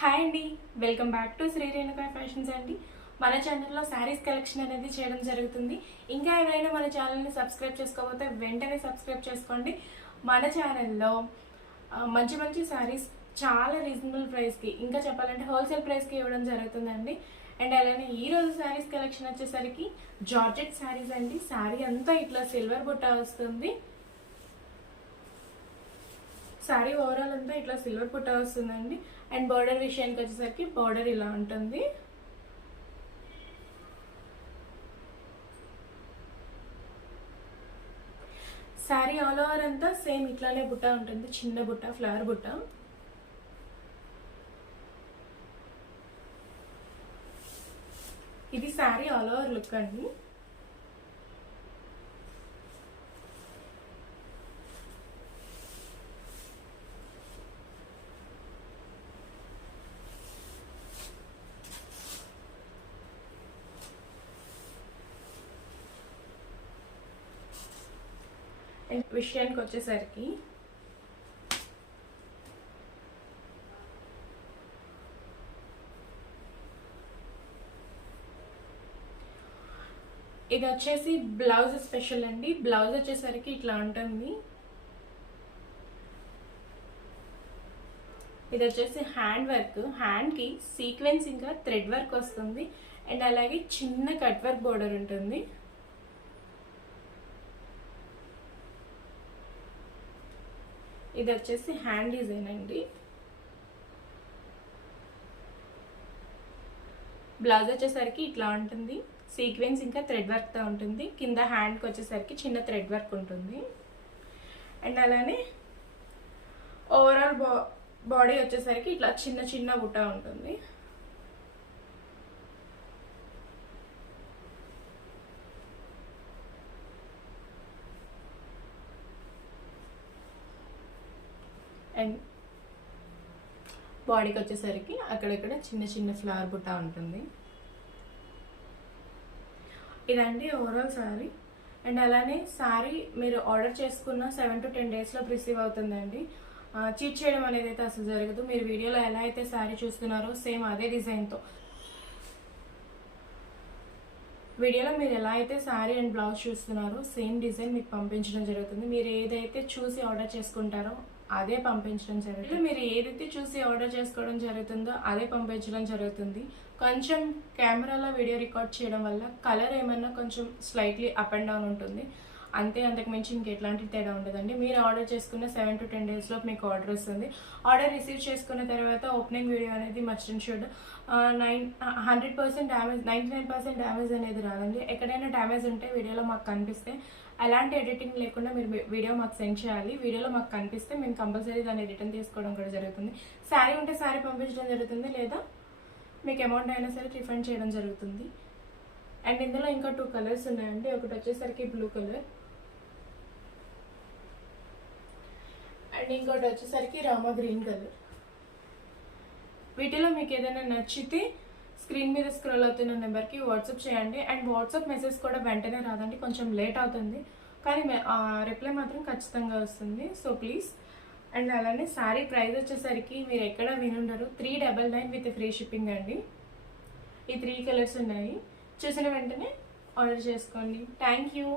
Hi అండి, welcome back to Shri Renuka fashions అండి. మన ఛానల్లో శారీస్ కలెక్షన్ అనేది చేయడం జరుగుతుంది. ఇంకా ఎవరైనా మన ఛానల్ని సబ్స్క్రైబ్ చేసుకోకపోతే వెంటనే సబ్స్క్రైబ్ చేసుకోండి. మన ఛానల్లో మంచి మంచి శారీస్ చాలా రీజనబుల్ ప్రైస్కి, ఇంకా చెప్పాలంటే హోల్సేల్ ప్రైస్కి ఇవ్వడం జరుగుతుందండి. అండ్ అలానే ఈ రోజు శారీస్ కలెక్షన్ వచ్చేసరికి జార్జెట్ శారీస్ అండి. శారీ అంతా ఇట్లా సిల్వర్ బుట్ట వస్తుంది. శారీ ఓవరాల్ అంతా ఇట్లా సిల్వర్ బుట్ట వస్తుందండి. అండ్ బార్డర్ విషయానికి వచ్చేసరికి బార్డర్ ఇలా ఉంటుంది. శారీ ఆల్ ఓవర్ అంతా సేమ్ ఇట్లానే బుట్ట ఉంటుంది, చిన్న బుట్ట, ఫ్లవర్ బుట్ట. ఇది శారీ ఆల్ ఓవర్ లుక్ అండి. విషయానికి వచ్చేసరికి ఇది వచ్చేసి బ్లౌజ్ స్పెషల్ అండి. బ్లౌజ్ వచ్చేసరికి ఇట్లా ఉంటుంది. ఇది వచ్చేసి హ్యాండ్ వర్క్, హ్యాండ్కి సీక్వెన్స్ ఇంకా థ్రెడ్ వర్క్ వస్తుంది. అండ్ అలాగే చిన్న కట్ వర్క్ బోర్డర్ ఉంటుంది. ఇది వచ్చేసి హ్యాండ్ డిజైన్ అండి. బ్లౌజ్ వచ్చేసరికి ఇట్లా ఉంటుంది, సీక్వెన్స్ ఇంకా థ్రెడ్ వర్క్తో ఉంటుంది. కింద హ్యాండ్కి వచ్చేసరికి చిన్న థ్రెడ్ వర్క్ ఉంటుంది. అండ్ అలానే ఓవరాల్ బాడీ వచ్చేసరికి ఇట్లా చిన్న చిన్న బుట్ట ఉంటుంది. అండ్ బాడీకి వచ్చేసరికి అక్కడక్కడ చిన్న చిన్న ఫ్లవర్ బుట్ట ఉంటుంది. ఇదండి ఓవరాల్ శారీ. అండ్ అలానే శారీ మీరు ఆర్డర్ చేసుకున్న 7 to 10 daysలో రిసీవ్ అవుతుందండి. చీట్ చేయడం అనేది అయితే అసలు జరగదు. మీరు వీడియోలో ఎలా అయితే శారీ చూస్తున్నారో సేమ్ అదే డిజైన్తో, వీడియోలో మీరు ఎలా అయితే శారీ అండ్ బ్లౌజ్ చూస్తున్నారో సేమ్ డిజైన్ మీకు పంపించడం జరుగుతుంది. మీరు ఏదైతే చూసి ఆర్డర్ చేసుకుంటారో అదే పంపించడం జరుగుతుంది. మీరు ఏదైతే చూసి ఆర్డర్ చేసుకోవడం జరుగుతుందో అదే పంపించడం జరుగుతుంది. కొంచెం కెమెరాలో వీడియో రికార్డ్ చేయడం వల్ల కలర్ ఏమన్నా కొంచెం స్లైట్లీ అప్ అండ్ డౌన్ ఉంటుంది, అంతే. అంతకు మించి ఇంకెట్లాంటి తేడా ఉండదండి. మీరు ఆర్డర్ చేసుకున్న 7 to 10 daysలో మీకు ఆర్డర్ వస్తుంది. ఆర్డర్ రిసీవ్ చేసుకున్న తర్వాత ఓపెనింగ్ వీడియో అనేది must and should 100% damage, 99% damage అనేది రాదండి. ఎక్కడైనా డ్యామేజ్ ఉంటే వీడియోలో మాకు కనిపిస్తే, అలాంటి ఎడిటింగ్ లేకుండా మీరు వీడియో మాకు సెండ్ చేయాలి. వీడియోలో మాకు కనిపిస్తే మేము కంపల్సరీ దాన్ని రిటర్న్ తీసుకోవడం కూడా జరుగుతుంది. శారీ ఉంటే శారీ పంపించడం జరుగుతుంది, లేదా మీకు అమౌంట్ అయినా సరే రిఫండ్ చేయడం జరుగుతుంది. అండ్ ఇందులో ఇంకా 2 కలర్స్ ఉన్నాయండి. ఒకటి వచ్చేసరికి బ్లూ కలర్ అండ్ ఇంకోటి వచ్చేసరికి రామా గ్రీన్ కలర్. వీటిలో మీకు ఏదైనా నచ్చితే స్క్రీన్ మీద స్క్రోల్ అవుతున్న నెంబర్కి వాట్సాప్ చేయండి. అండ్ వాట్సాప్ మెసేజ్ కూడా వెంటనే రాదండి, కొంచెం లేట్ అవుతుంది, కానీ రిప్లై మాత్రం ఖచ్చితంగా వస్తుంది. So please. అండ్ అలానే శారీ ప్రైస్ వచ్చేసరికి మీరు ఎక్కడ వినుండరు, 399 విత్ ఫ్రీ షిప్పింగ్ అండి. ఈ 3 కలర్స్ ఉన్నాయి. చూసిన వెంటనే ఆర్డర్ చేసుకోండి. Thank you.